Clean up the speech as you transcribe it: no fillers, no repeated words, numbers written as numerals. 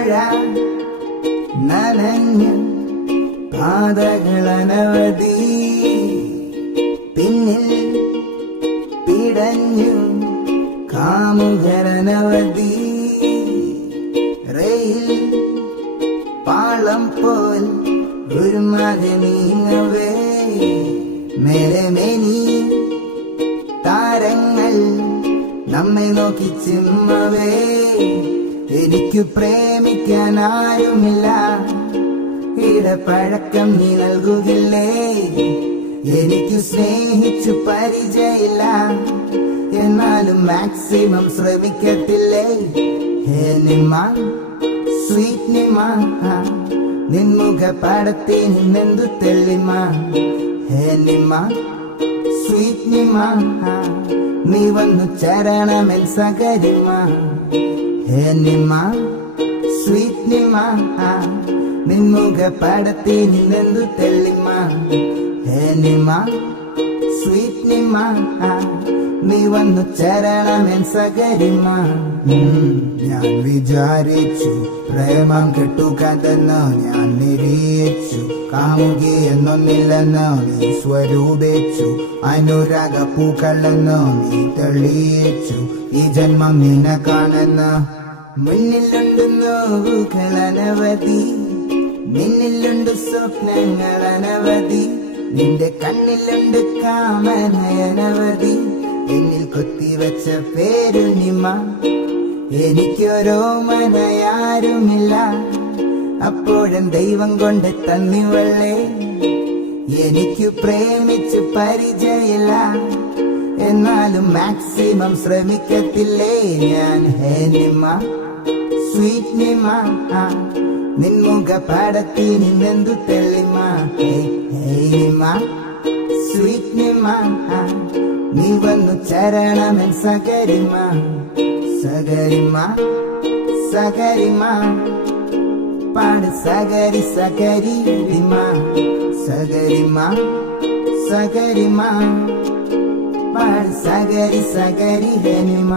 മഴ നനഞ്ഞു പാതകളനവധി, പിന്നിൽ പിടഞ്ഞു കാമുകരനവധി. റെയിൽ പാളം പോൽ ഒരു മകൻ നീങ്ങവേ, മേലെ മേനി താരങ്ങൾ നമ്മെ നോക്കി ചിമ്മവേ. എനിക്ക് പ്രേമിക്കാൻ ആരുമില്ല, ഇടപഴക്കം നീ നൽകുകില്ലേ. എനിക്ക് സ്നേഹിച്ചു പരിചയമില്ല, എന്നാലും മാക്സിമം ശ്രമിക്കത്തില്ലേ. ഹേ നിമ്മ സ്വീറ്റ് നിമ്മ, നിൻമുഖ പാടത്തിൽ നിന്നെന്തു തെളിമ. ഹേ നിമ്മ സ്വീറ്റ് നിമ്മ, നീ വന്നു ചരണമെൻ സകരിമ. ഹേ നിമ്മ സ്വീറ്റ് നിമ്മ, നിൻമുഖ പാടത്തിൽ നിന്നെന്തു തെളിമ. ഹേ നിമ്മ സ്വീറ്റ് നിമ്മ, നീ വന്നു ചരണമെൻ സകരിമ. ഞാൻ വിചാരിച്ചു പ്രേമം കെട്ടുകതെന്ന്, ഞാൻ നിരീക്ഷിച്ചു കാമുകി എന്നൊന്നില്ലെന്ന് നീ സ്വരൂപിച്ചു. അനുരാഗ പൂക്കളെന്ന് നീ തെളിയിച്ചു, ഈ ജന്മം നിനക്കാണെന്ന്. മുന്നിലുണ്ട് നോവുകൾ അനവധി, നിന്നിലുണ്ട് സ്വപ്നങ്ങൾ അനവധി, നിന്റെ കണ്ണിലുണ്ട് കാമനയനവധി. എന്നിൽ കൊത്തിവെച്ച പേരു നിമ്മ, എനിക്കൊരോ മനയാരുമില്ല, അപ്പോഴും ദൈവം കൊണ്ട് തന്നിവളെ. എനിക്ക് പ്രേമിച്ച് പരിചയമില്ല, എന്നാലും മാക്സിമം ശ്രമിക്കത്തില്ലേ ഞാൻ. ഹേ നിമ്മ സ്വീറ്റ് നിമ്മ, നിൻമുഖ പാടത്തിൽ നിന്നെന്തു തെളിമ. ഹേ നിമ്മ സ്വീറ്റ് നിമ്മ, നീ വന്നു ചരണമെൻ സകരിമ. സകരിമ സകരിമ, പാട് സകരി സകരി റിമ. സകരിമ സകരിമ, പാട് സകരി സകരി ഹനിമ.